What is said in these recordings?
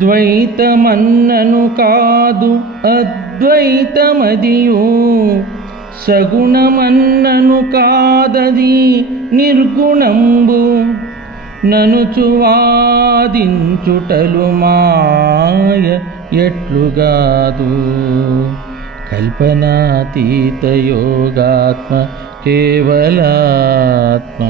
ద్వైతమన్నను కాదు అద్వైతమదియు, సగుణమన్నను కాదది నిర్గుణంబు. ననుచు వాదించుటలు మాయ ఎట్లుగాదు, కల్పనాతీత యోగాత్మ కేవలాత్మ.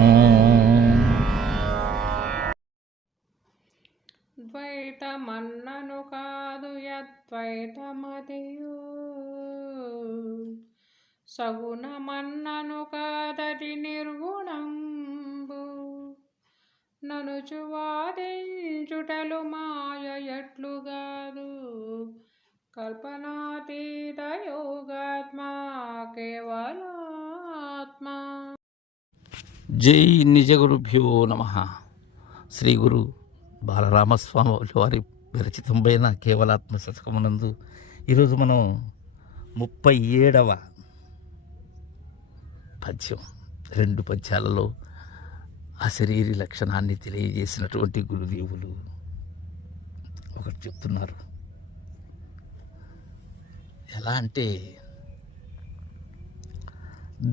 ద్వైతమన్నను కాదు యద్వైతమదియు, సగుణమన్నను కాదది నిర్గుణంబు. ననుచు వాదించుటలు మాయ ఎట్లుగాదు, కల్పనాతీత యోగాత్మ కేవలాత్మ. జై నిజగురుభ్యో నమః. శ్రీ గురు బాలరామస్వామి వారి విరచితంపైన కేవలాత్మ శతకమునందు ఈరోజు మనం 37వ పద్యం. 2 పద్యాలలో అశరీరి లక్షణాన్ని తెలియజేసినటువంటి గురుదేవులు ఒకటి చెప్తున్నారు. ఎలా అంటే,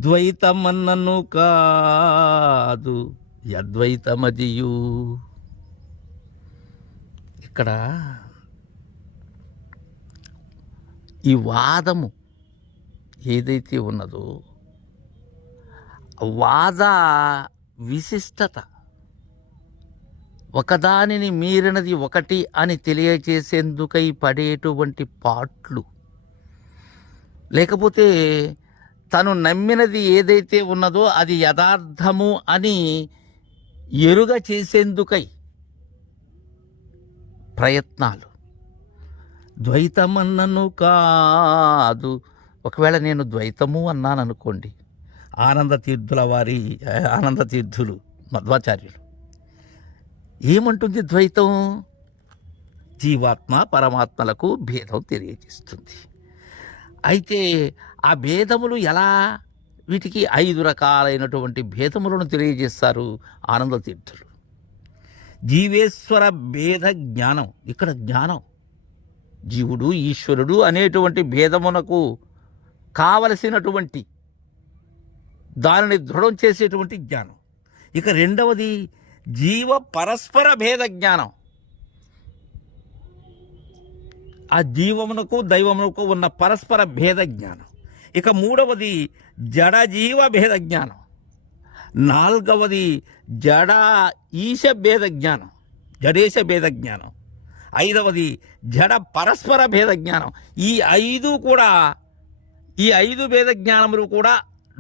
ద్వైతమన్నను కాదు యద్వైతమదియు. ఇక్కడ ఈ వాదము ఏదైతే ఉన్నదో వాద విశిష్టత, ఒకదానిని మీరినది ఒకటి అని తెలియచేసేందుకై పడేటువంటి పాట్లు, లేకపోతే తను నమ్మినది ఏదైతే ఉన్నదో అది యథార్థము అని ఎరుగ చేసేందుకై ప్రయత్నాలు. ద్వైతమన్నను కాదు, ఒకవేళ నేను ద్వైతము అన్నాను అనుకోండి, ఆనంద తీర్థులు మధ్వాచార్యులు ఏమంటుంది? ద్వైతం జీవాత్మ పరమాత్మలకు భేదం తెలియజేస్తుంది. అయితే ఆ భేదములు ఎలా? వీటికి 5 రకాలైనటువంటి భేదములను తెలియజేస్తారు ఆనంద తీర్థులు. జీవేశ్వర భేద జ్ఞానం, ఇక్కడ జ్ఞానం జీవుడు ఈశ్వరుడు అనేటువంటి భేదమునకు కావలసినటువంటి దానిని దృఢం చేసేటువంటి జ్ఞానం. ఇక రెండవది జీవ పరస్పర భేద జ్ఞానం, ఆ జీవమునకు దైవమునకు ఉన్న పరస్పర భేద జ్ఞానం. ఇక మూడవది జడజీవ భేద జ్ఞానం. నాలుగవది జడ ఈశ భేద జ్ఞానం, జడేశ భేద జ్ఞానం. ఐదవది జడ పరస్పర భేద జ్ఞానం. ఈ 5 భేద జ్ఞానములు కూడా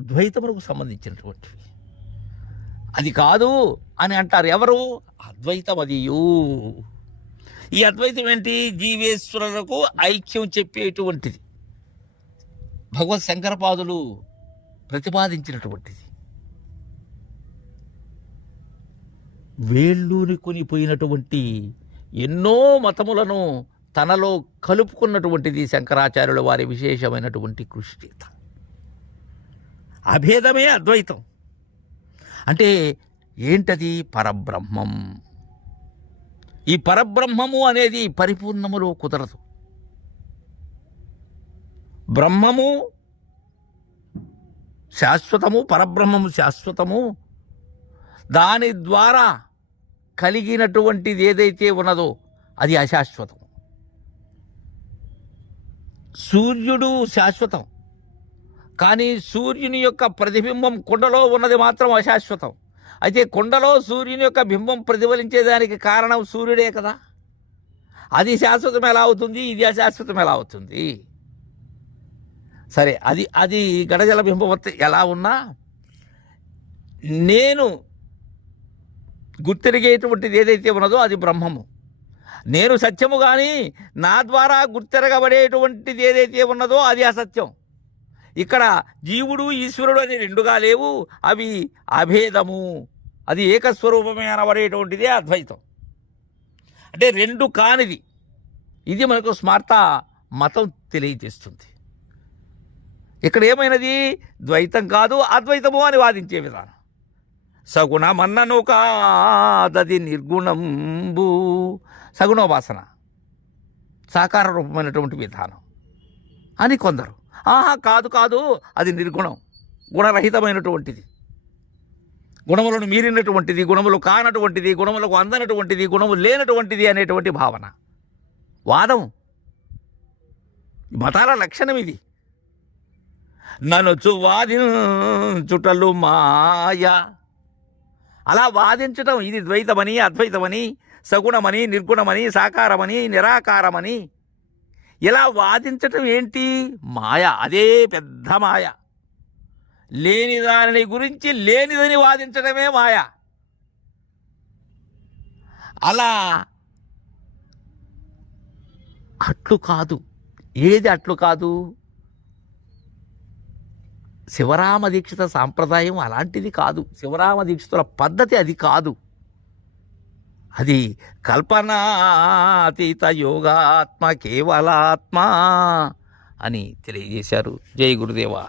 ద్వైతములకు సంబంధించినటువంటివి. అది కాదు అని అంటారు ఎవరు? అద్వైతమదియు. ఈ అద్వైతం ఏంటి? జీవేశ్వరులకు ఐక్యం చెప్పేటువంటిది, భగవత్ శంకరపాదులు ప్రతిపాదించినటువంటిది. వేళ్ళూరి కొనిపోయినటువంటి ఎన్నో మతములను తనలో కలుపుకున్నటువంటిది శంకరాచార్యుల వారి విశేషమైనటువంటి కృషి. అభేదమే అద్వైతం అంటే ఏంటది? పరబ్రహ్మం. ఈ పరబ్రహ్మము అనేది పరిపూర్ణములో కుదరదు. బ్రహ్మము శాశ్వతము, పరబ్రహ్మము శాశ్వతము. దాని ద్వారా కలిగినటువంటిది ఏదైతే ఉన్నదో అది అశాశ్వతం. సూర్యుడు శాశ్వతం, కానీ సూర్యుని యొక్క ప్రతిబింబం కుండలో ఉన్నది మాత్రం అశాశ్వతం. అయితే కుండలో సూర్యుని యొక్క బింబం ప్రతిఫలించేదానికి కారణం సూర్యుడే కదా. అది శాశ్వతం ఎలా అవుతుంది? ఇది అశాశ్వతం ఎలా అవుతుంది? సరే, అది గడజల బింబవత్తి ఎలా ఉన్నా నేను గుర్తిరిగేటువంటిది ఏదైతే ఉన్నదో అది బ్రహ్మము. నేను సత్యము, కానీ నా ద్వారా గుర్తిరగబడేటువంటిది ఏదైతే ఉన్నదో అది అసత్యం. ఇక్కడ జీవుడు ఈశ్వరుడు అని 2గా లేవు, అవి అభేదము. అది ఏకస్వరూపమే అనబడేటువంటిదే అద్వైతం. అంటే 2 కానిది. ఇది మనకు స్మార్త మతం తెలియజేస్తుంది. ఇక్కడ ఏమైనది? ద్వైతం కాదు అద్వైతము అని వాదించే విధానం. సగుణమన్నను కాదది నిర్గుణంబు. సగుణోపాసన, సాకార రూపమైనటువంటి విధానం అని కొందరు. ఆహా, కాదు కాదు, అది నిర్గుణం, గుణరహితమైనటువంటిది, గుణములను మీరినటువంటిది, గుణములు కానటువంటిది, గుణములకు అందనటువంటిది, గుణము లేనటువంటిది అనేటువంటి భావన, వాదం. మతాల లక్షణం ఇది. ననుచు వాదించుటలు మాయ. అలా వాదించటం, ఇది ద్వైతమని, అద్వైతమని, సగుణమని, నిర్గుణమని, సాకారమని, నిరాకారమని, ఇలా వాదించటం ఏంటి? మాయ. అదే పెద్ద మాయ. లేని దానిని గురించి లేనిదని వాదించడమే మాయ. అలా అట్లు కాదు. ఏది అట్లు కాదు? శివరామ దీక్షిత సాంప్రదాయం అలాంటిది కాదు. శివరామ దీక్షితుల పద్ధతి అది కాదు. అది కల్పనాతీత యోగాత్మ కేవలాత్మ అని తెలియజేశారు. జై గురుదేవా.